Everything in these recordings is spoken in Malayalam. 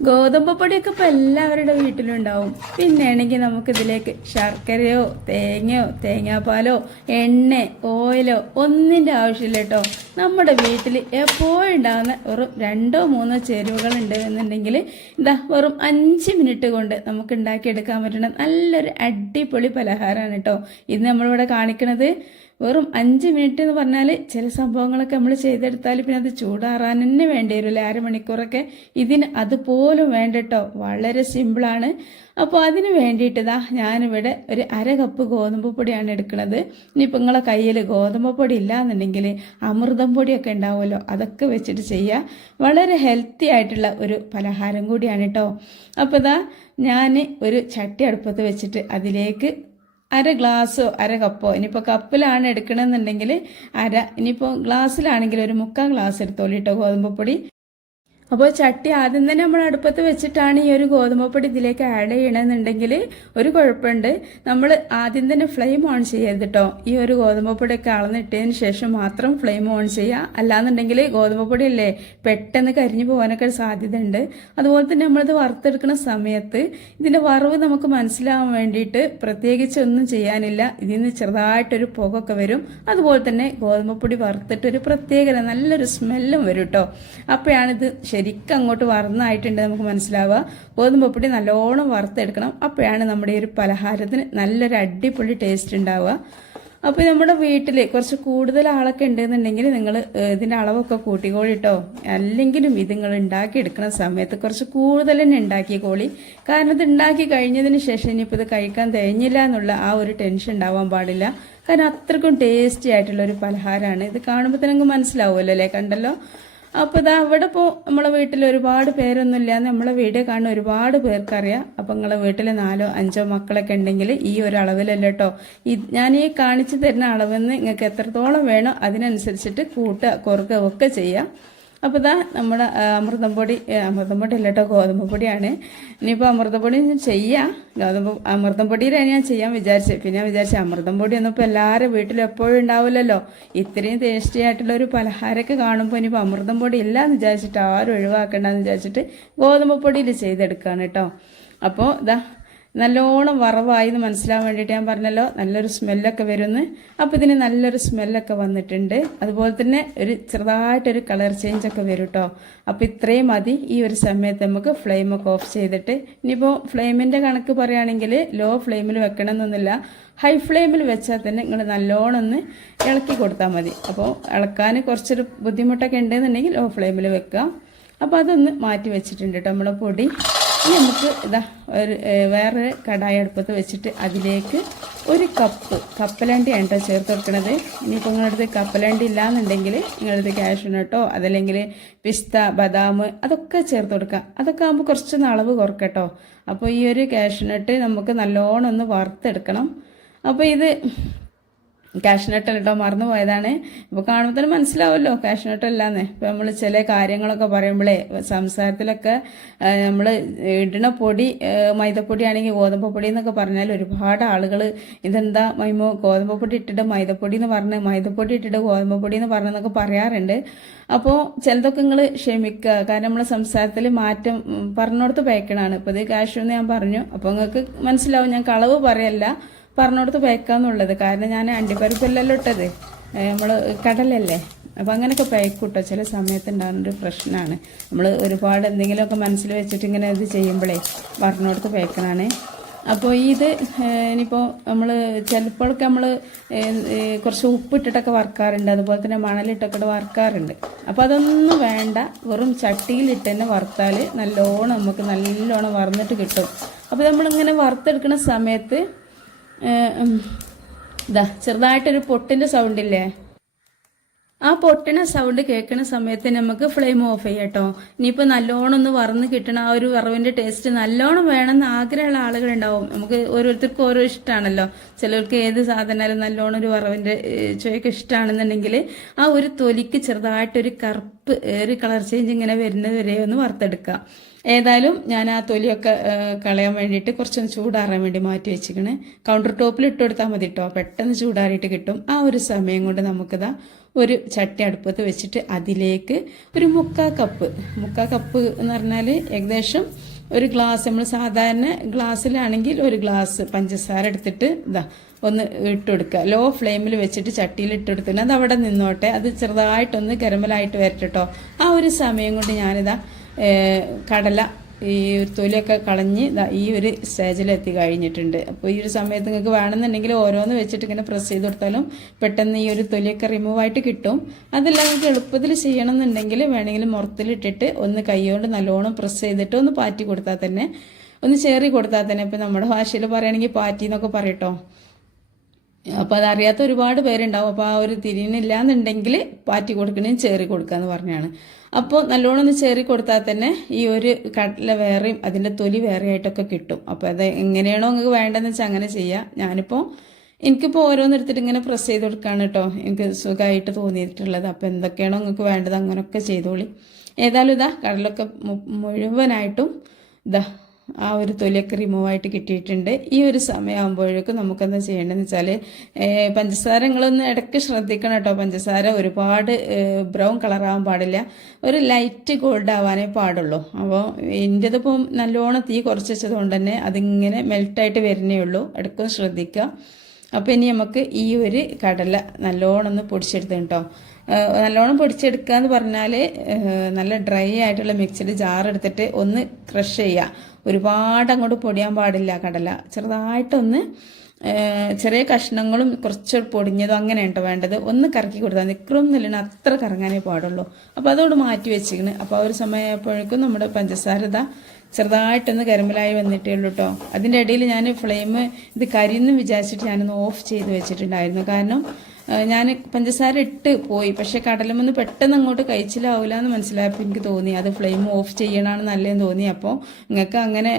ഗോതമ്പ് പൊടിയൊക്കെ ഇപ്പൊ എല്ലാവരുടെ വീട്ടിലും ഉണ്ടാവും. പിന്നെയാണെങ്കിൽ നമുക്കിതിലേക്ക് ശർക്കരയോ തേങ്ങയോ തേങ്ങാപ്പാലോ എണ്ണ ഓയിലോ ഒന്നിന്റെ ആവശ്യമില്ല കേട്ടോ. നമ്മുടെ വീട്ടിൽ എപ്പോഴും ഉണ്ടാകുന്ന വെറും 2-3 ചേരുവകൾ ഉണ്ട് എന്നുണ്ടെങ്കിൽ ഇതാ വെറും 5 മിനിറ്റ് കൊണ്ട് നമുക്ക് ഉണ്ടാക്കിയെടുക്കാൻ പറ്റുന്ന നല്ലൊരു അടിപൊളി പലഹാരമാണ് കേട്ടോ ഇന്ന് നമ്മളിവിടെ കാണിക്കുന്നത്. വെറും 5 മിനിറ്റ് എന്ന് പറഞ്ഞാൽ ചില സംഭവങ്ങളൊക്കെ നമ്മൾ ചെയ്തെടുത്താൽ പിന്നെ അത് ചൂടാറാൻ തന്നെ വേണ്ടി വരില്ല, അരമണിക്കൂറൊക്കെ. ഇതിന് അതുപോലും വേണ്ട കേട്ടോ, വളരെ സിമ്പിളാണ്. അപ്പോൾ അതിന് വേണ്ടിയിട്ടതാ ഞാനിവിടെ ഒരു 1/2 കപ്പ് ഗോതമ്പ് പൊടിയാണ് എടുക്കുന്നത്. ഇനിയിപ്പോൾ നിങ്ങളെ കയ്യിൽ ഗോതമ്പ് പൊടി ഇല്ല എന്നുണ്ടെങ്കിൽ അമൃതം പൊടിയൊക്കെ ഉണ്ടാവുമല്ലോ, അതൊക്കെ വെച്ചിട്ട് ചെയ്യുക. വളരെ ഹെൽത്തി ആയിട്ടുള്ള ഒരു പലഹാരം കൂടിയാണ് കേട്ടോ. അപ്പോൾ ഇതാ ഞാൻ ഒരു ചട്ടി അടുപ്പത്ത് വെച്ചിട്ട് അതിലേക്ക് 1/2 ഗ്ലാസ്സോ 1/2 കപ്പോ, ഇനിയിപ്പോൾ കപ്പിലാണ് എടുക്കണമെന്നുണ്ടെങ്കിൽ 1/2, ഇനിയിപ്പോൾ ഗ്ലാസ്സിലാണെങ്കിൽ ഒരു 3/4 ഗ്ലാസ് എടുത്തോളൂ കേട്ടോ ഗോതമ്പ് പൊടി. അപ്പോൾ ചട്ടി ആദ്യം തന്നെ നമ്മൾ അടുപ്പത്ത് വെച്ചിട്ടാണ് ഈ ഒരു ഗോതമ്പ് പൊടി ഇതിലേക്ക് ആഡ് ചെയ്യണമെന്നുണ്ടെങ്കിൽ ഒരു കുഴപ്പമുണ്ട്. നമ്മൾ ആദ്യം തന്നെ ഫ്ലെയിം ഓൺ ചെയ്യരുത് കേട്ടോ. ഈ ഒരു ഗോതമ്പ് പൊടിയൊക്കെ അളന്നിട്ടതിന് ശേഷം മാത്രം ഫ്ലെയിം ഓൺ ചെയ്യുക. അല്ലാന്നുണ്ടെങ്കിൽ ഗോതമ്പ് പൊടിയല്ലേ പെട്ടെന്ന് കരിഞ്ഞു പോകാനൊക്കെ സാധ്യത ഉണ്ട്. അതുപോലെ തന്നെ നമ്മളിത് വറുത്തെടുക്കുന്ന സമയത്ത് ഇതിൻ്റെ വറവ് നമുക്ക് മനസ്സിലാവാൻ വേണ്ടിയിട്ട് പ്രത്യേകിച്ച് ഒന്നും ചെയ്യാനില്ല. ഇതിൽ നിന്ന് ചെറുതായിട്ടൊരു പുകയൊക്കെ വരും. അതുപോലെ തന്നെ ഗോതമ്പ് പൊടി വറുത്തിട്ടൊരു പ്രത്യേകത നല്ലൊരു സ്മെല്ലും വരും കേട്ടോ. അപ്പോഴാണിത് ശരിക്കും അങ്ങോട്ട് വറുന്നായിട്ടുണ്ട് നമുക്ക് മനസ്സിലാവുക. ഗോതമ്പ് പൊടി നല്ലോണം വറുത്തെടുക്കണം. അപ്പോഴാണ് നമ്മുടെ ഈ ഒരു പലഹാരത്തിന് നല്ലൊരു അടിപൊളി ടേസ്റ്റ് ഉണ്ടാവുക. അപ്പോൾ നമ്മുടെ വീട്ടിൽ കുറച്ച് കൂടുതൽ ആളൊക്കെ ഉണ്ടെന്നുണ്ടെങ്കിൽ നിങ്ങൾ ഇതിൻ്റെ അളവൊക്കെ കൂട്ടിക്കോളിട്ടോ. അല്ലെങ്കിലും ഇത് നിങ്ങൾ ഉണ്ടാക്കിയെടുക്കുന്ന സമയത്ത് കുറച്ച് കൂടുതൽ തന്നെ ഉണ്ടാക്കിക്കോളി. കാരണം ഇത് ഉണ്ടാക്കി കഴിഞ്ഞതിന് ശേഷം ഇനിയിപ്പോൾ ഇത് കഴിക്കാൻ കഴിഞ്ഞില്ല എന്നുള്ള ആ ഒരു ടെൻഷൻ ഉണ്ടാവാൻ പാടില്ല. കാരണം അത്രക്കും ടേസ്റ്റി ആയിട്ടുള്ള ഒരു പലഹാരമാണ്. ഇത് കാണുമ്പോൾ തന്നെ നിങ്ങൾക്ക് മനസ്സിലാവുമല്ലോ അല്ലേ, കണ്ടല്ലോ. അപ്പോൾ ഇതാ ഇവിടെ ഇപ്പോൾ നമ്മളെ വീട്ടിൽ ഒരുപാട് പേരൊന്നുമില്ല, നമ്മളെ വീഡിയോ കാണുന്ന ഒരുപാട് പേർക്കറിയാം. അപ്പോൾ നിങ്ങളെ വീട്ടിൽ 4-5 മക്കളൊക്കെ ഉണ്ടെങ്കിൽ ഈ ഒരു അളവിലല്ല കേട്ടോ. ഞാൻ ഈ കാണിച്ചു തരുന്ന അളവെന്ന് നിങ്ങൾക്ക് എത്രത്തോളം വേണോ അതിനനുസരിച്ചിട്ട് കൂട്ടുക കുറക്കുക ഒക്കെ ചെയ്യാം. അപ്പോൾ ഇതാ നമ്മുടെ അമൃതം പൊടി അല്ല കേട്ടോ, ഗോതമ്പ് പൊടിയാണ്. ഇനിയിപ്പോൾ അമൃതം പൊടി ചെയ്യാം. അമൃതം പൊടിയിലാണ് ഞാൻ ചെയ്യാൻ വിചാരിച്ചത്. പിന്നെ ഞാൻ വിചാരിച്ചത് അമൃതം പൊടിയൊന്നും ഇപ്പോൾ എല്ലാവരും വീട്ടിലും എപ്പോഴും ഉണ്ടാവില്ലല്ലോ. ഇത്രയും ടേസ്റ്റി ആയിട്ടുള്ള ഒരു പലഹാരമൊക്കെ കാണുമ്പോൾ ഇനിയിപ്പോൾ അമൃതം പൊടി ഇല്ല എന്ന് വിചാരിച്ചിട്ട് ആരും ഒഴിവാക്കണ്ടെന്ന് വിചാരിച്ചിട്ട് ഗോതമ്പ് പൊടിയിൽ ചെയ്തെടുക്കുകയാണ് കേട്ടോ. അപ്പോൾ ഇതാ നല്ലോണം വറവായി എന്ന് മനസ്സിലാവാൻ വേണ്ടിയിട്ട് ഞാൻ പറഞ്ഞല്ലോ, നല്ലൊരു സ്മെല്ലൊക്കെ വരുമെന്ന്. അപ്പോൾ ഇതിന് നല്ലൊരു സ്മെല്ലൊക്കെ വന്നിട്ടുണ്ട്. അതുപോലെ തന്നെ ഒരു ചെറുതായിട്ടൊരു കളർ ചേഞ്ച് ഒക്കെ വരും കേട്ടോ. അപ്പോൾ ഇത്രയും മതി. ഈ ഒരു സമയത്ത് നമുക്ക് ഫ്ലെയിമൊക്കെ ഓഫ് ചെയ്തിട്ട്, ഇനിയിപ്പോൾ ഫ്ലെയിമിൻ്റെ കണക്ക് പറയുകയാണെങ്കിൽ ലോ ഫ്ലെയിമിൽ വെക്കണം എന്നൊന്നുമില്ല, ഹൈ ഫ്ലെയിമിൽ വെച്ചാൽ തന്നെ നിങ്ങൾ നല്ലോണം ഒന്ന് ഇളക്കി കൊടുത്താൽ മതി. അപ്പോൾ ഇളക്കാൻ കുറച്ചൊരു ബുദ്ധിമുട്ടൊക്കെ ഉണ്ടെന്നുണ്ടെങ്കിൽ ലോ ഫ്ലെയിമിൽ വെക്കുക. അപ്പോൾ അതൊന്ന് മാറ്റി വെച്ചിട്ടുണ്ട് കേട്ടോ നമ്മുടെ പൊടി. ഇനി നമുക്ക് ഇതാ ഒരു വേറെ കടായി അടുപ്പത്ത് വെച്ചിട്ട് അതിലേക്ക് 1 കപ്പ് കപ്പലണ്ടിയാണ് കേട്ടോ ചേർത്ത് കൊടുക്കണത്. ഇനിയിപ്പോൾ നിങ്ങളടുത്ത് കപ്പലണ്ടി ഇല്ലാന്നുണ്ടെങ്കിൽ നിങ്ങളടുത്ത് കാഷ്യൂനട്ടോ അതല്ലെങ്കിൽ പിസ്ത ബദാം അതൊക്കെ ചേർത്ത് കൊടുക്കാം. അതൊക്കെ ആകുമ്പോൾ കുറച്ചൊന്ന് അളവ് കുറക്കട്ടോ. അപ്പോൾ ഈ ഒരു കാഷ്യൂനട്ട് നമുക്ക് നല്ലോണം ഒന്ന് വറുത്തെടുക്കണം. അപ്പോൾ ഇത് കാഷ്നട്ട് കേട്ടോ, മറന്നു പോയതാണ്. ഇപ്പോൾ കാണുമ്പോൾ തന്നെ മനസ്സിലാവുമല്ലോ കാഷ്നട്ട് അല്ലാന്ന്. ഇപ്പോൾ നമ്മൾ ചില കാര്യങ്ങളൊക്കെ പറയുമ്പോഴേ സംസാരത്തിലൊക്കെ നമ്മൾ ഇടുന്ന പൊടി മൈദപ്പൊടി ആണെങ്കിൽ ഗോതമ്പ് പൊടി എന്നൊക്കെ പറഞ്ഞാൽ ഒരുപാട് ആളുകൾ ഇതെന്താ മൈമോ ഗോതമ്പ് പൊടി ഇട്ടിട്ട് മൈദപ്പൊടി എന്ന് പറഞ്ഞ് മൈദപ്പൊടി ഇട്ടിട്ട് ഗോതമ്പ് പൊടി എന്ന് പറഞ്ഞെന്നൊക്കെ പറയാറുണ്ട്. അപ്പോൾ ചിലതൊക്കെ നിങ്ങൾ ക്ഷമിക്കുക, കാരണം നമ്മളെ സംസാരത്തിൽ മാറ്റം പറഞ്ഞോടത്ത് പേക്കണാണ്. ഇപ്പോൾ ഇത് കാഷ്യൂ എന്ന് ഞാൻ പറഞ്ഞു. അപ്പോൾ നിങ്ങൾക്ക് മനസ്സിലാവും, ഞാൻ കളവ് പറയല്ല, പറഞ്ഞോടത്ത് പേക്കാന്നുള്ളത്. കാരണം ഞാൻ അണ്ടിപ്പരിപ്പല്ലല്ലോ ഇട്ടത്, നമ്മൾ കടലല്ലേ. അപ്പം അങ്ങനെയൊക്കെ പേക്കൂട്ടോ ചില സമയത്ത് ഉണ്ടാകുന്നൊരു പ്രശ്നമാണ്. നമ്മൾ ഒരുപാട് എന്തെങ്കിലുമൊക്കെ മനസ്സിൽ വെച്ചിട്ട് ഇങ്ങനെ ഇത് ചെയ്യുമ്പോഴേ പറഞ്ഞോടത്ത് പേക്കണാണ്. അപ്പോൾ ഇത് ഇനിയിപ്പോൾ നമ്മൾ ചിലപ്പോഴൊക്കെ നമ്മൾ കുറച്ച് ഉപ്പിട്ടിട്ടൊക്കെ വറുക്കാറുണ്ട്, അതുപോലെ തന്നെ മണലിട്ടൊക്കെ വറുക്കാറുണ്ട്. അപ്പോൾ അതൊന്നും വേണ്ട, വെറും ചട്ടിയിലിട്ട് തന്നെ വറുത്താൽ നല്ലോണം നമുക്ക് നല്ലോണം വറുന്നിട്ട് കിട്ടും. അപ്പോൾ നമ്മളിങ്ങനെ വറുത്തെടുക്കുന്ന സമയത്ത് ഇതാ ചെറുതായിട്ടൊരു പൊട്ടിൻ്റെ സൗണ്ടില്ലേ, ആ പൊട്ടിന സൗണ്ട് കേൾക്കുന്ന സമയത്ത് നമുക്ക് ഫ്ലെയിം ഓഫ് ചെയ്യാം കേട്ടോ. ഇനിയിപ്പോൾ നല്ലോണം ഒന്ന് വറന്ന് കിട്ടണം, ആ ഒരു വറവിൻ്റെ ടേസ്റ്റ് നല്ലോണം വേണമെന്ന് ആഗ്രഹമുള്ള ആളുകളുണ്ടാവും. നമുക്ക് ഓരോരുത്തർക്കും ഓരോ ഇഷ്ടമാണല്ലോ. ചിലർക്ക് ഏത് സാധനമായാലും നല്ലോണം ഒരു വറവിൻ്റെ ചുവയൊക്കെ ഇഷ്ടമാണെന്നുണ്ടെങ്കിൽ ആ ഒരു തൊലിക്ക് ചെറുതായിട്ടൊരു കറുപ്പ് ഒരു കളർ ചേഞ്ച് ഇങ്ങനെ വരുന്നത് വരെ ഒന്ന് വറുത്തെടുക്കുക. ഏതായാലും ഞാൻ ആ തൊലിയൊക്കെ കളയാൻ വേണ്ടിയിട്ട് കുറച്ചൊന്ന് ചൂടാറാൻ വേണ്ടി മാറ്റി വെച്ചിരിക്കണേ. കൗണ്ടർ ടോപ്പിൽ ഇട്ട് കൊടുത്താൽ മതി കേട്ടോ, പെട്ടെന്ന് ചൂടാറിയിട്ട് കിട്ടും. ആ ഒരു സമയം കൊണ്ട് നമുക്കിതാ ഒരു ചട്ടി അടുപ്പത്ത് വെച്ചിട്ട് അതിലേക്ക് ഒരു മുക്കാൽ കപ്പ് എന്ന് പറഞ്ഞാൽ ഏകദേശം ഒരു ഗ്ലാസ്, നമ്മൾ സാധാരണ ഗ്ലാസ്സിലാണെങ്കിൽ ഒരു ഗ്ലാസ് പഞ്ചസാര എടുത്തിട്ട് ഒന്ന് ഇട്ടുകൊടുക്കുക. ലോ ഫ്ലെയിമിൽ വെച്ചിട്ട് ചട്ടിയിൽ ഇട്ടെടുത്തിട്ട് അത് അവിടെ നിന്നോട്ടെ. അത് ചെറുതായിട്ടൊന്ന് കരമലായിട്ട് വരട്ടോ. ആ ഒരു സമയം കൊണ്ട് ഞാനിതാ കടല ഈ തൊലിയൊക്കെ കളഞ്ഞ് ഈ ഒരു സ്റ്റേജിലെത്തി കഴിഞ്ഞിട്ടുണ്ട്. അപ്പോൾ ഈ ഒരു സമയത്ത് നിങ്ങൾക്ക് വേണമെന്നുണ്ടെങ്കിൽ ഓരോന്ന് വെച്ചിട്ട് ഇങ്ങനെ പ്രസ് ചെയ്ത് കൊടുത്താലും പെട്ടെന്ന് ഈ ഒരു തൊലിയൊക്കെ റിമൂവ് ആയിട്ട് കിട്ടും. അതെല്ലാം നിങ്ങൾക്ക് എളുപ്പത്തിൽ ചെയ്യണം എന്നുണ്ടെങ്കിൽ വേണമെങ്കിൽ മുറത്തിലിട്ടിട്ട് ഒന്ന് കൈകൊണ്ട് നല്ലോണം പ്രസ് ചെയ്തിട്ട് ഒന്ന് പാറ്റി കൊടുത്താൽ തന്നെ, ഒന്ന് ചേറി കൊടുത്താൽ തന്നെ, ഇപ്പം നമ്മുടെ ഭാഷയിൽ പറയുകയാണെങ്കിൽ പാറ്റി എന്നൊക്കെ പറയട്ടോ. അപ്പോൾ അതറിയാത്ത ഒരുപാട് പേരുണ്ടാവും. അപ്പോൾ ആ ഒരു തിരിയണില്ല എന്നുണ്ടെങ്കിൽ പാറ്റി കൊടുക്കണേയും ചേറി കൊടുക്കുക എന്ന് പറഞ്ഞാണ്. അപ്പോൾ നല്ലോണം ഒന്ന് ചേറി കൊടുത്താൽ തന്നെ ഈ ഒരു കടല വേറെയും അതിൻ്റെ തൊലി വേറെ ആയിട്ടൊക്കെ കിട്ടും. അപ്പോൾ അത് എങ്ങനെയാണോ നിങ്ങൾക്ക് വേണ്ടതെന്ന് വെച്ചാൽ അങ്ങനെ ചെയ്യുക. എനിക്കിപ്പോൾ ഓരോന്നെടുത്തിട്ട് ഇങ്ങനെ പ്രസ് ചെയ്ത് കൊടുക്കുകയാണ് കേട്ടോ, എനിക്ക് സുഖമായിട്ട് തോന്നിയിട്ടുള്ളത്. അപ്പോൾ എന്തൊക്കെയാണോ നിങ്ങൾക്ക് വേണ്ടത് അങ്ങനെയൊക്കെ ചെയ്തോളി. ഏതായാലും കടലൊക്കെ മുഴുവനായിട്ടും ആ ഒരു തൊലിയൊക്കെ റിമൂവ് ആയിട്ട് കിട്ടിയിട്ടുണ്ട്. ഈ ഒരു സമയമാകുമ്പോഴേക്കും നമുക്കെന്താ ചെയ്യേണ്ടതെന്ന് വെച്ചാൽ പഞ്ചസാര നിങ്ങളൊന്ന് ഇടയ്ക്ക് ശ്രദ്ധിക്കണം കേട്ടോ. പഞ്ചസാര ഒരുപാട് ബ്രൗൺ കളറാവാൻ പാടില്ല, ഒരു ലൈറ്റ് ഗോൾഡ് ആവാനേ പാടുള്ളൂ. അപ്പോൾ എൻ്റെതിപ്പോൾ നല്ലോണം തീ കുറച്ച് വെച്ചത് കൊണ്ട് തന്നെ അതിങ്ങനെ മെൽട്ടായിട്ട് വരുന്നേ ഉള്ളൂ. ഇടയ്ക്കൊന്ന് ശ്രദ്ധിക്കുക. അപ്പോൾ ഇനി നമുക്ക് ഈ ഒരു കടല നല്ലോണം ഒന്ന് പൊടിച്ചെടുത്ത് കേട്ടോ. നല്ലോണം പൊടിച്ചെടുക്കുക എന്ന് പറഞ്ഞാൽ നല്ല ഡ്രൈ ആയിട്ടുള്ള മിക്സിഡ് ജാർ എടുത്തിട്ട് ഒന്ന് ക്രഷ് ചെയ്യുക. ഒരുപാട് അങ്ങോട്ട് പൊടിയാൻ പാടില്ല കടല. ചെറുതായിട്ടൊന്ന് ചെറിയ കഷ്ണങ്ങളും കുറച്ച് പൊടിഞ്ഞതും അങ്ങനെ കേട്ടോ വേണ്ടത്. ഒന്ന് കറക്കി കൊടുത്താൽ നിൽക്കണമെന്നില്ല, അത്ര കറങ്ങാനേ പാടുള്ളൂ. അപ്പോൾ അതോട് മാറ്റി വെച്ചിരിക്കണ്. അപ്പോൾ ആ ഒരു സമയമായപ്പോഴേക്കും നമ്മുടെ പഞ്ചസാര ചെറുതായിട്ടൊന്ന് കരിമലായി വന്നിട്ടേ ഉള്ളൂ കേട്ടോ. അതിൻ്റെ ഇടയിൽ ഞാൻ ഫ്ലെയിം ഇത് കരിയെന്ന് വിചാരിച്ചിട്ട് ഞാനൊന്ന് ഓഫ് ചെയ്ത് വെച്ചിട്ടുണ്ടായിരുന്നു. കാരണം ഞാൻ പഞ്ചസാര ഇട്ട് പോയി, പക്ഷെ കടലമൊന്ന് പെട്ടെന്ന് അങ്ങോട്ട് കഴിച്ചിലാവില്ല എന്ന് മനസ്സിലായപ്പോൾ എനിക്ക് തോന്നി അത് ഫ്ലെയിം ഓഫ് ചെയ്യണമെന്ന് നല്ലതെന്ന് തോന്നി. അപ്പോൾ നിങ്ങൾക്ക് അങ്ങനെ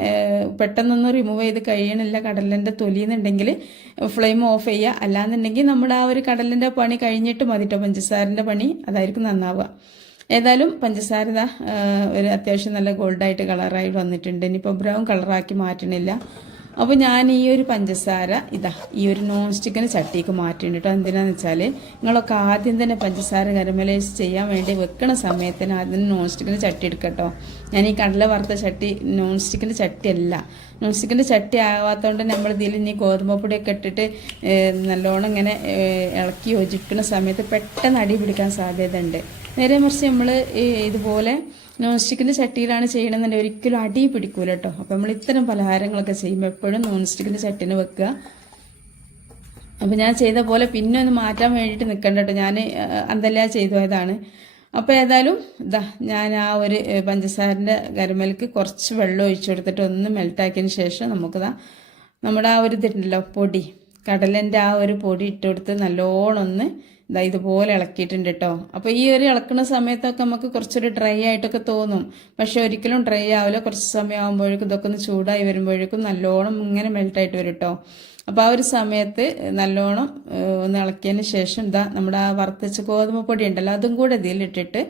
പെട്ടെന്നൊന്നും റിമൂവ് ചെയ്ത് കഴിയണില്ല കടലിൻ്റെ തൊലിയെന്നുണ്ടെങ്കിൽ ഫ്ലെയിം ഓഫ് ചെയ്യുക. അല്ലാന്നുണ്ടെങ്കിൽ നമ്മുടെ ആ ഒരു കടലിൻ്റെ പണി കഴിഞ്ഞിട്ട് മതി കേട്ടോ പഞ്ചസാരൻ്റെ പണി, അതായിരിക്കും നന്നാവുക. ഏതായാലും പഞ്ചസാര ഒരു അത്യാവശ്യം നല്ല ഗോൾഡായിട്ട് കളറായി വന്നിട്ടുണ്ട്. ഇനിയിപ്പോൾ ബ്രൗൺ കളറാക്കി മാറ്റണില്ല. അപ്പോൾ ഞാൻ ഈ ഒരു പഞ്ചസാര ഈ ഒരു നോൺ സ്റ്റിക്കിന് ചട്ടിക്ക് മാറ്റിയിട്ടുണ്ട് കേട്ടോ. എന്തിനാന്ന് വെച്ചാൽ നിങ്ങളൊക്കെ ആദ്യം തന്നെ പഞ്ചസാര കരമലൈസ് ചെയ്യാൻ വേണ്ടി വെക്കണ സമയത്തിന് ആദ്യം നോൺ സ്റ്റിക്കിന് ചട്ടി എടുക്കട്ടോ. ഞാൻ ഈ കടല വറുത്ത ചട്ടി നോൺ സ്റ്റിക്കിൻ്റെ ചട്ടിയല്ല. നോൺ സ്റ്റിക്കിൻ്റെ ചട്ടി ആവാത്തതുകൊണ്ട് നമ്മൾ ഇതിൽ ഇനി ഗോതമ്പൊടിയൊക്കെ ഇട്ടിട്ട് നല്ലോണം ഇങ്ങനെ ഇളക്കി യോജിക്കുന്ന സമയത്ത് പെട്ടെന്ന് അടി പിടിക്കാൻ സാധ്യത ഉണ്ട്. നേരെ മറിച്ച് നമ്മൾ ഇതുപോലെ നോൺ സ്റ്റിക്കിൻ്റെ ചട്ടിയിലാണ് ചെയ്യണമെന്നുണ്ടെങ്കിൽ ഒരിക്കലും അടി പിടിക്കൂല കേട്ടോ. അപ്പോൾ നമ്മൾ ഇത്തരം പലഹാരങ്ങളൊക്കെ ചെയ്യുമ്പോൾ എപ്പോഴും നോൺ സ്റ്റിക്കിൻ്റെ ചട്ടിന് വെക്കുക. അപ്പോൾ ഞാൻ ചെയ്ത പോലെ പിന്നെ ഒന്ന് മാറ്റാൻ വേണ്ടിയിട്ട് നിൽക്കണ്ട കേട്ടോ. ഞാൻ അന്തല്ല ചെയ്തു പോയതാണ്. അപ്പോൾ ഏതായാലും ഞാൻ ആ ഒരു പഞ്ചസാരൻ്റെ കരമലേക്ക് കുറച്ച് വെള്ളം ഒഴിച്ചു കൊടുത്തിട്ട് ഒന്ന് മെൽട്ടാക്കിയതിന് ശേഷം നമുക്ക് നമ്മുടെ ആ ഒരു ഇതുണ്ടല്ലോ പൊടി, കടലിൻ്റെ ആ ഒരു പൊടി ഇട്ട് കൊടുത്ത് നല്ലോണം ഒന്ന് ഇതുപോലെ ഇളക്കിയിട്ടുണ്ട് കേട്ടോ. അപ്പോൾ ഈ ഒരു ഇളക്കുന്ന സമയത്തൊക്കെ നമുക്ക് കുറച്ചൊരു ഡ്രൈ ആയിട്ടൊക്കെ തോന്നും, പക്ഷെ ഒരിക്കലും ഡ്രൈ ആവില്ല. കുറച്ച് സമയം ആകുമ്പോഴേക്കും ഇതൊക്കെ ഒന്ന് ചൂടായി വരുമ്പോഴേക്കും നല്ലോണം ഇങ്ങനെ മെൽട്ടായിട്ട് വരും കേട്ടോ. അപ്പോൾ ആ ഒരു സമയത്ത് നല്ലോണം ഒന്ന് ഇളക്കിയതിന് ശേഷം നമ്മുടെ ആ വറുത്തച്ച ഗോതമ്പ് പൊടി ഉണ്ടല്ലോ അതും കൂടെ ഇതിലിട്ടിട്ട്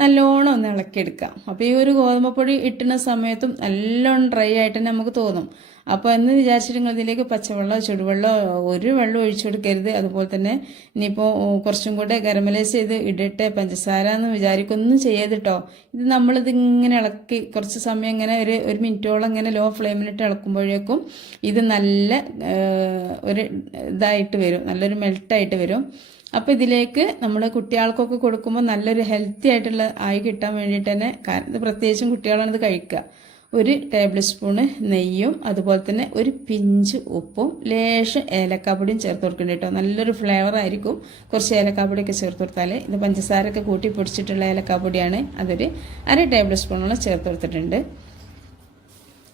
നല്ലോണം ഒന്ന് ഇളക്കിയെടുക്കാം. അപ്പോൾ ഈ ഒരു ഗോതമ്പ് പൊടി ഇട്ടുന്ന സമയത്തും നല്ലോണം ഡ്രൈ ആയിട്ട് തന്നെ നമുക്ക് തോന്നും. അപ്പോൾ എന്ന് വിചാരിച്ചിട്ട് നിങ്ങൾ ഇതിലേക്ക് പച്ചവെള്ളമോ ചുടുവെള്ളമോ ഒരു വെള്ളം ഒഴിച്ചു കൊടുക്കരുത്. അതുപോലെ തന്നെ ഇനിയിപ്പോൾ കുറച്ചും കൂടെ കരമലൈസ് ചെയ്ത് ഇടട്ടെ പഞ്ചസാര എന്ന് വിചാരിക്കൊന്നും ചെയ്യരുത് കേട്ടോ. ഇത് നമ്മളിത് ഇങ്ങനെ ഇളക്കി കുറച്ച് സമയം ഇങ്ങനെ ഒരു മിനിറ്റോളം ഇങ്ങനെ ലോ ഫ്ലെയിമിലിട്ട് ഇളക്കുമ്പോഴേക്കും ഇത് നല്ല ഒരു ഇതായിട്ട് വരും, നല്ലൊരു മെൽട്ടായിട്ട് വരും. അപ്പോൾ ഇതിലേക്ക് നമ്മൾ കുട്ടികൾക്കൊക്കെ കൊടുക്കുമ്പോൾ നല്ലൊരു ഹെൽത്തി ആയിട്ടുള്ള ആയി കിട്ടാൻ വേണ്ടിയിട്ട് തന്നെ, ഇത് പ്രത്യേകിച്ചും കുട്ടികളാണ് ഇത് കഴിക്കുക, ഒരു ടേബിൾ സ്പൂണ് നെയ്യും അതുപോലെ തന്നെ ഒരു പിഞ്ച് ഉപ്പും ലേശം ഏലക്കാപ്പൊടിയും ചേർത്ത് കൊടുക്കേണ്ടി കേട്ടോ. നല്ലൊരു ഫ്ലേവർ ആയിരിക്കും കുറച്ച് ഏലക്കാപ്പൊടിയൊക്കെ ചേർത്ത് കൊടുത്താൽ. ഇത് പഞ്ചസാരയൊക്കെ കൂട്ടി പൊടിച്ചിട്ടുള്ള ഏലക്കാപ്പൊടിയാണ്, അതൊരു 1/2 ടേബിൾ സ്പൂണോളം ചേർത്ത് കൊടുത്തിട്ടുണ്ട്.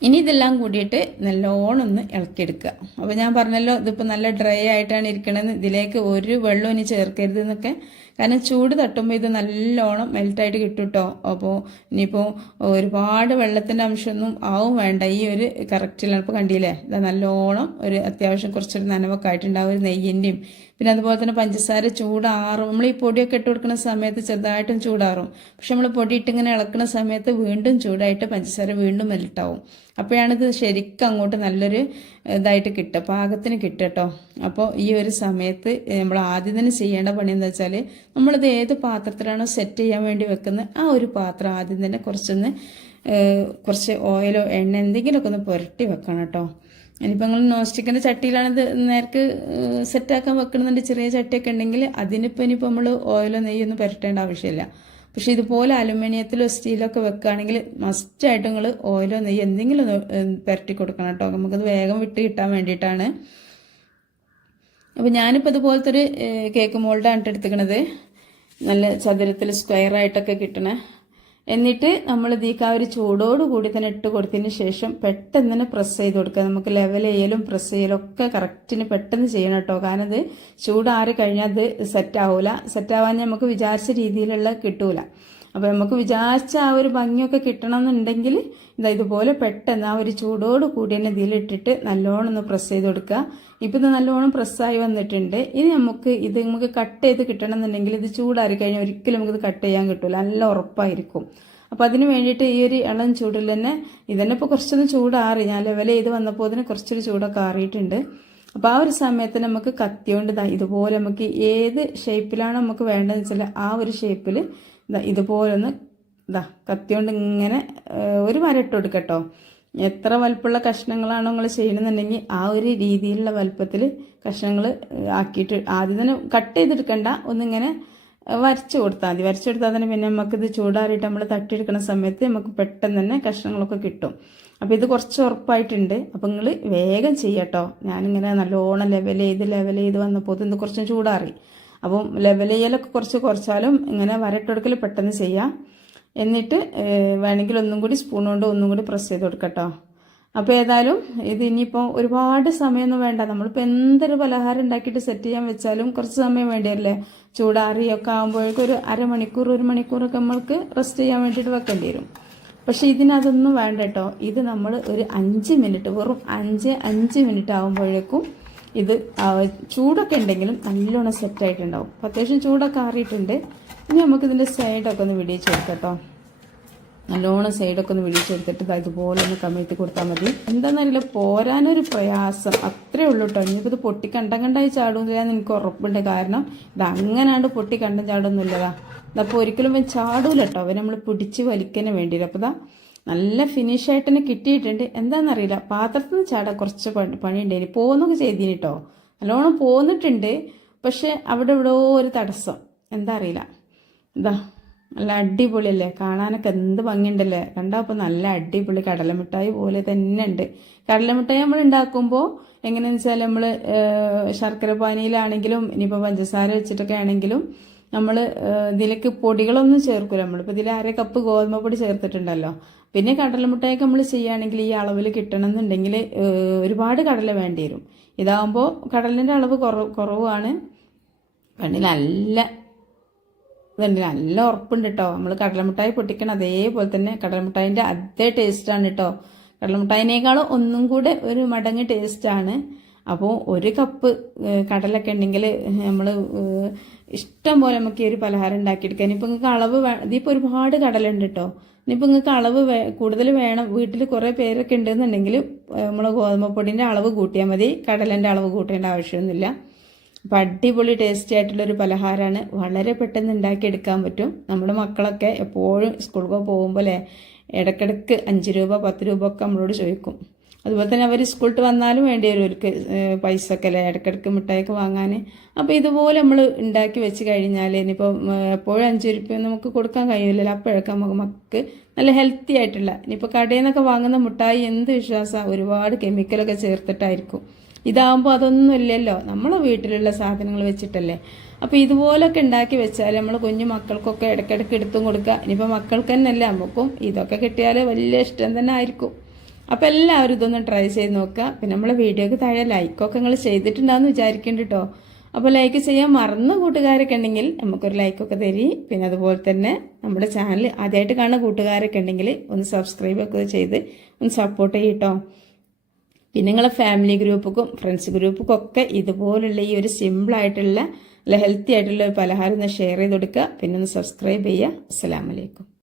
ഇനി ഇതെല്ലാം കൂടിയിട്ട് നല്ലോണം ഒന്ന് ഇളക്കിയെടുക്കുക. അപ്പോൾ ഞാൻ പറഞ്ഞല്ലോ ഇതിപ്പോൾ നല്ല ഡ്രൈ ആയിട്ടാണ് ഇരിക്കണമെന്ന്, ഇതിലേക്ക് ഒരു വെള്ളം ഇനി ചേർക്കരുത് എന്നൊക്കെ. കാരണം ചൂട് തട്ടുമ്പോൾ ഇത് നല്ലോണം മെൽറ്റായിട്ട് കിട്ടും കേട്ടോ. അപ്പോൾ ഇനിയിപ്പോൾ ഒരുപാട് വെള്ളത്തിൻ്റെ അംശമൊന്നും ആവും വേണ്ട, ഈ ഒരു കറക്റ്റിലാണ്. ഇപ്പോൾ കണ്ടില്ലേ ഇത് നല്ലോണം ഒരു അത്യാവശ്യം കുറച്ചൊരു നനവൊക്കെ ആയിട്ടുണ്ടാവും, ഒരു നെയ്യിൻ്റെയും പിന്നെ അതുപോലെ തന്നെ പഞ്ചസാര ചൂടാറും. നമ്മൾ ഈ പൊടിയൊക്കെ ഇട്ട് കൊടുക്കുന്ന സമയത്ത് ചെറുതായിട്ടും ചൂടാറും, പക്ഷെ നമ്മൾ പൊടി ഇട്ടിങ്ങനെ ഇളക്കുന്ന സമയത്ത് വീണ്ടും ചൂടായിട്ട് പഞ്ചസാര വീണ്ടും മെൽട്ടാവും. അപ്പോഴാണിത് ശരിക്കും അങ്ങോട്ട് നല്ലൊരു ഇതായിട്ട് കിട്ടുക, പാകത്തിന് കിട്ടുക കേട്ടോ. അപ്പോൾ ഈ ഒരു സമയത്ത് നമ്മൾ ആദ്യം തന്നെ ചെയ്യേണ്ട പണി എന്താ വെച്ചാൽ നമ്മളിത് ഏത് പാത്രത്തിലാണോ സെറ്റ് ചെയ്യാൻ വേണ്ടി വെക്കുന്നത് ആ ഒരു പാത്രം ആദ്യം തന്നെ കുറച്ച് ഓയിലോ എണ്ണ എന്തെങ്കിലുമൊക്കെ ഒന്ന് പുരട്ടി വെക്കണം കേട്ടോ. ഇനിയിപ്പോൾ നിങ്ങൾ നോൺ സ്റ്റിക്കിൻ്റെ ചട്ടിയിലാണ് ഇത് നേർക്ക് സെറ്റാക്കാൻ വെക്കണമെന്നുണ്ട്, ചെറിയ ചട്ടിയൊക്കെ ഉണ്ടെങ്കിൽ അതിനിപ്പോൾ ഇനിയിപ്പോൾ നമ്മൾ ഓയിലോ നെയ്യൊന്നും പുരട്ടേണ്ട ആവശ്യമില്ല. പക്ഷേ ഇതുപോലെ അലുമിനിയത്തിലോ സ്റ്റീലൊക്കെ വെക്കുകയാണെങ്കിൽ മസ്റ്റായിട്ട് നിങ്ങൾ ഓയിലോ നെയ്യോ എന്തെങ്കിലും പുരട്ടി കൊടുക്കണം കേട്ടോ. നമുക്കത് വേഗം വിട്ട് കിട്ടാൻ വേണ്ടിയിട്ടാണ്. അപ്പോൾ ഞാനിപ്പോൾ ഇതുപോലത്തെ ഒരു കേക്ക് മോൾഡാണ് എടുത്തിരിക്കണത്, നല്ല ചതുരത്തിൽ സ്ക്വയറായിട്ടൊക്കെ കിട്ടണേ. എന്നിട്ട് നമ്മൾ ഇതിലേക്ക് ആ ഒരു ചൂടോട് കൂടി തന്നെ ഇട്ട് കൊടുത്തതിന് ശേഷം പെട്ടെന്ന് തന്നെ പ്രസ് ചെയ്ത് കൊടുക്കുക. നമുക്ക് ലെവൽ ചെയ്യലും പ്രസ് ചെയ്യലും ഒക്കെ കറക്റ്റിന് പെട്ടെന്ന് ചെയ്യണം കേട്ടോ. കാരണം ഇത് ചൂടാറി കഴിഞ്ഞാൽ അത് സെറ്റാവില്ല. സെറ്റാവാൻ നമുക്ക് വിചാരിച്ച രീതിയിലുള്ള കിട്ടൂല. അപ്പോൾ നമുക്ക് വിചാരിച്ച ആ ഒരു ഭംഗിയൊക്കെ കിട്ടണം എന്നുണ്ടെങ്കിൽ ഇതുപോലെ പെട്ടെന്ന് ആ ഒരു ചൂടോട് കൂടി തന്നെ ഇതിലിട്ടിട്ട് നല്ലോണം ഒന്ന് പ്രസ് ചെയ്ത് കൊടുക്കുക. ഇപ്പം ഇത് നല്ലോണം പ്രസ്സായി വന്നിട്ടുണ്ട്. ഇനി നമുക്ക് കട്ട് ചെയ്ത് കിട്ടണം എന്നുണ്ടെങ്കിൽ ഇത് ചൂടാറി കഴിഞ്ഞാൽ ഒരിക്കലും നമുക്കിത് കട്ട് ചെയ്യാൻ കിട്ടില്ല, നല്ല ഉറപ്പായിരിക്കും. അപ്പോൾ അതിന് വേണ്ടിയിട്ട് ഈ ഒരു ഇളം ചൂടിൽ തന്നെ ഇതന്നെ ഇപ്പോൾ കുറച്ചൊന്ന് ചൂടാറി, ഞാൻ ലെവൽ ചെയ്ത് വന്നപ്പോൾ അതിന് കുറച്ചൊരു ചൂടൊക്കെ ആറിയിട്ടുണ്ട്. അപ്പോൾ ആ ഒരു സമയത്ത് നമുക്ക് കത്തിയോണ്ട് ഇതുപോലെ നമുക്ക് ഏത് ഷേപ്പിലാണ് നമുക്ക് വേണ്ടതെന്ന് വെച്ചാൽ ആ ഒരു ഷേപ്പിൽ ഇതുപോലെ ഒന്ന് കത്തിയോണ്ട് ഇങ്ങനെ ഒരു വരട്ട് കൊടുക്കട്ടോ. എത്ര വലുപ്പമുള്ള കഷ്ണങ്ങളാണോ നിങ്ങൾ ചെയ്യണമെന്നുണ്ടെങ്കിൽ ആ ഒരു രീതിയിലുള്ള വലുപ്പത്തിൽ കഷ്ണങ്ങൾ ആക്കിയിട്ട് ആദ്യം തന്നെ കട്ട് ചെയ്തെടുക്കണ്ട, ഒന്നിങ്ങനെ വരച്ചു കൊടുത്താൽ മതി. വരച്ചു കൊടുത്താൽ തന്നെ പിന്നെ നമുക്കിത് ചൂടാറിയിട്ട് നമ്മൾ തട്ടിയെടുക്കുന്ന സമയത്ത് നമുക്ക് പെട്ടെന്ന് തന്നെ കഷ്ണങ്ങളൊക്കെ കിട്ടും. അപ്പോൾ ഇത് കുറച്ച് ഉറപ്പായിട്ടുണ്ട്. അപ്പോൾ നിങ്ങൾ വേഗം ചെയ്യട്ടോ. ഞാനിങ്ങനെ നല്ലോണം ലെവൽ ചെയ്ത് വന്നപ്പോൾ ഇത് കുറച്ചും ചൂടാറി. അപ്പം ലെവൽ ചെയ്യലൊക്കെ കുറച്ചാലും ഇങ്ങനെ വരട്ടെടുക്കൽ പെട്ടെന്ന് ചെയ്യാം. എന്നിട്ട് വേണമെങ്കിൽ ഒന്നും കൂടി സ്പൂൺ കൊണ്ട് ഒന്നും കൂടി പ്രസ് ചെയ്ത് കൊടുക്കട്ടോ. അപ്പോൾ ഏതായാലും ഇത് ഇനിയിപ്പോൾ ഒരുപാട് സമയമൊന്നും വേണ്ട. നമ്മളിപ്പോൾ എന്തൊരു പലഹാരം ഉണ്ടാക്കിയിട്ട് സെറ്റ് ചെയ്യാൻ വെച്ചാലും കുറച്ച് സമയം വേണ്ടിയല്ലേ. ചൂടാറിയൊക്കെ ആകുമ്പോഴേക്കും ഒരു അരമണിക്കൂർ 1 മണിക്കൂറൊക്കെ നമ്മൾക്ക് റെസ്റ്റ് ചെയ്യാൻ വേണ്ടിയിട്ട് വെക്കേണ്ടി വരും. പക്ഷേ ഇതിനതൊന്നും വേണ്ട കേട്ടോ. ഇത് നമ്മൾ ഒരു 5 മിനിറ്റ്, വെറും 5 മിനിറ്റ് ആകുമ്പോഴേക്കും ഇത് ചൂടൊക്കെ ഉണ്ടെങ്കിലും നല്ലോണം സെറ്റായിട്ടുണ്ടാവും. അപ്പോൾ അത്യാവശ്യം ചൂടൊക്കെ ആറിയിട്ടുണ്ട്. ഇനി നമുക്കിതിൻ്റെ സൈഡൊക്കെ ഒന്ന് വിടിയിച്ച് കൊടുക്കട്ടോ. നല്ലോണം സൈഡൊക്കെ ഒന്ന് വിടിയിച്ചെടുത്തിട്ട് ഇതുപോലെ ഒന്ന് കമിഴ്ത്തി കൊടുത്താൽ മതി. എന്താണെന്നറിയില്ല, പോരാനൊരു പ്രയാസം അത്രേ ഉള്ളൂ കേട്ടോ. ഇനിയിപ്പോൾ ഇത് പൊട്ടി കണ്ടായി ചാടുന്നില്ലാന്ന് എനിക്ക് ഉറപ്പുണ്ട്. കാരണം ഇത് അങ്ങനാണ്ട് പൊട്ടി കണ്ടം ചാടുന്നില്ലതാ. ഇതപ്പോൾ ഒരിക്കലും ചാടൂല കേട്ടോ. അവർ നമ്മൾ പിടിച്ച് വലിക്കാനും വേണ്ടിയില്ല. അപ്പോൾ നല്ല ഫിനിഷായിട്ട് തന്നെ കിട്ടിയിട്ടുണ്ട്. എന്താണെന്നറിയില്ല, പാത്രത്തിൽ നിന്ന് ചാടാൻ കുറച്ച് പണി ഉണ്ടായി. പോകുന്നൊക്കെ ചെയ്തിന് കേട്ടോ, നല്ലോണം പോന്നിട്ടുണ്ട്. പക്ഷെ അവിടെ ഒരു തടസ്സം, എന്താ അറിയില്ല. നല്ല അടിപൊളിയല്ലേ, കാണാനൊക്കെ എന്ത് ഭംഗിയുണ്ടല്ലേ. കണ്ടപ്പോൾ നല്ല അടിപൊളി കടലമിഠായി പോലെ തന്നെ ഉണ്ട്. കടലമിഠായി നമ്മൾ ഉണ്ടാക്കുമ്പോൾ എങ്ങനെയാണെന്ന് വെച്ചാൽ നമ്മൾ ശർക്കര പാനിയിലാണെങ്കിലും ഇനിയിപ്പോൾ പഞ്ചസാര വെച്ചിട്ടൊക്കെ ആണെങ്കിലും നമ്മൾ ഇതിലേക്ക് പൊടികളൊന്നും ചേർക്കില്ല. നമ്മളിപ്പോൾ ഇതിൽ 1/2 കപ്പ് ഗോതമ്പ് പൊടി ചേർത്തിട്ടുണ്ടല്ലോ. പിന്നെ കടലമിഠായിക്ക് നമ്മൾ ചെയ്യുകയാണെങ്കിൽ ഈ അളവിൽ കിട്ടണം എന്നുണ്ടെങ്കിൽ ഒരുപാട് കടല വേണ്ടി വരും. ഇതാകുമ്പോൾ കടലിൻ്റെ അളവ് കുറവാണ്. കണ്ണിൽ നല്ല ഉറപ്പുണ്ട് കേട്ടോ. നമ്മൾ കടലമിഠായി പൊട്ടിക്കണം അതേപോലെ തന്നെ കടലമിഠായിൻ്റെ അതേ ടേസ്റ്റാണ് കേട്ടോ. കടലമിഠായിനേക്കാളും ഒന്നും കൂടെ ഒരു മടങ്ങ് ടേസ്റ്റാണ്. അപ്പോൾ 1 കപ്പ് കടലൊക്കെ ഉണ്ടെങ്കിൽ നമ്മൾ ഇഷ്ടം പോലെ നമുക്ക് ഈ ഒരു പലഹാരം ഉണ്ടാക്കിയെടുക്കാം. ഇനിയിപ്പോൾ നിങ്ങൾക്ക് അളവ് ഇതിപ്പോൾ ഒരുപാട് കടലുണ്ട് കേട്ടോ. ഇനിയിപ്പോൾ നിങ്ങൾക്ക് അളവ് കൂടുതൽ വേണം, വീട്ടിൽ കുറേ പേരൊക്കെ ഉണ്ടെന്നുണ്ടെങ്കിൽ നമ്മൾ ഗോതമ്പപ്പൊടിൻ്റെ അളവ് കൂട്ടിയാൽ മതി, കടലിൻ്റെ അളവ് കൂട്ടേണ്ട ആവശ്യമൊന്നുമില്ല. അപ്പം അടിപൊളി ടേസ്റ്റി ആയിട്ടുള്ളൊരു പലഹാരമാണ്. വളരെ പെട്ടെന്ന് ഉണ്ടാക്കിയെടുക്കാൻ പറ്റും. നമ്മുടെ മക്കളൊക്കെ എപ്പോഴും സ്കൂളിൽ പോകുമ്പോൾ ഇടയ്ക്കിടയ്ക്ക് 5 രൂപ 10 രൂപ ഒക്കെ നമ്മളോട് ചോദിക്കും. അതുപോലെ തന്നെ അവർ സ്കൂളിൽ വന്നാലും വേണ്ടി വരും അവർക്ക് പൈസ ഒക്കെ അല്ലേ ഇടയ്ക്കിടയ്ക്ക് മിഠായിക്ക് വാങ്ങാൻ. അപ്പോൾ ഇതുപോലെ നമ്മൾ ഉണ്ടാക്കി വെച്ച് കഴിഞ്ഞാൽ ഇനിയിപ്പോൾ എപ്പോഴും 5 രൂപ നമുക്ക് കൊടുക്കാൻ കഴിയില്ലല്ലോ. അപ്പോഴൊക്കെ നമുക്ക് മക്കൾക്ക് നല്ല ഹെൽത്തി ആയിട്ടുള്ള, ഇനിയിപ്പോൾ കടയിൽ നിന്നൊക്കെ വാങ്ങുന്ന മിഠായി എന്ത് വിശ്വാസമാണ്, ഒരുപാട് കെമിക്കലൊക്കെ ചേർത്തിട്ടായിരിക്കും. ഇതാകുമ്പോൾ അതൊന്നും ഇല്ലല്ലോ, നമ്മളെ വീട്ടിലുള്ള സാധനങ്ങൾ വെച്ചിട്ടല്ലേ. അപ്പോൾ ഇതുപോലൊക്കെ ഉണ്ടാക്കി വെച്ചാൽ നമ്മൾ കുഞ്ഞു മക്കൾക്കൊക്കെ ഇടയ്ക്കിടയ്ക്ക് എടുത്തും കൊടുക്കുക. ഇനിയിപ്പോൾ മക്കൾക്ക് തന്നെയല്ലേ, നമുക്കും ഇതൊക്കെ കിട്ടിയാൽ വലിയ ഇഷ്ടം തന്നെ ആയിരിക്കും. അപ്പോൾ എല്ലാവരും ഇതൊന്ന് ട്രൈ ചെയ്ത് നോക്കുക. പിന്നെ നമ്മളെ വീഡിയോക്ക് താഴെ ലൈക്കൊക്കെ നിങ്ങൾ ചെയ്തിട്ടുണ്ടാകുമെന്ന് വിചാരിക്കേണ്ട കേട്ടോ. അപ്പോൾ ലൈക്ക് ചെയ്യാൻ മറന്ന കൂട്ടുകാരൊക്കെ ഉണ്ടെങ്കിൽ നമുക്കൊരു ലൈക്കൊക്കെ തരി. പിന്നെ അതുപോലെ തന്നെ നമ്മുടെ ചാനൽ ആദ്യമായിട്ട് കാണുന്ന കൂട്ടുകാരൊക്കെ ഉണ്ടെങ്കിൽ ഒന്ന് സബ്സ്ക്രൈബൊക്കെ ചെയ്ത് ഒന്ന് സപ്പോർട്ട് ചെയ്യട്ടോ. പിന്നെ നിങ്ങളെ ഫാമിലി ഗ്രൂപ്പുക്കും ഫ്രണ്ട്സ് ഗ്രൂപ്പുക്കും ഒക്കെ ഇതുപോലുള്ള ഈ ഒരു സിമ്പിളായിട്ടുള്ള നല്ല ഹെൽത്തി ആയിട്ടുള്ള ഒരു പലഹാരം ഒന്ന് ഷെയർ ചെയ്ത് കൊടുക്കുക. പിന്നെ ഒന്ന് സബ്സ്ക്രൈബ് ചെയ്യുക. അസ്സലാമു അലൈക്കും.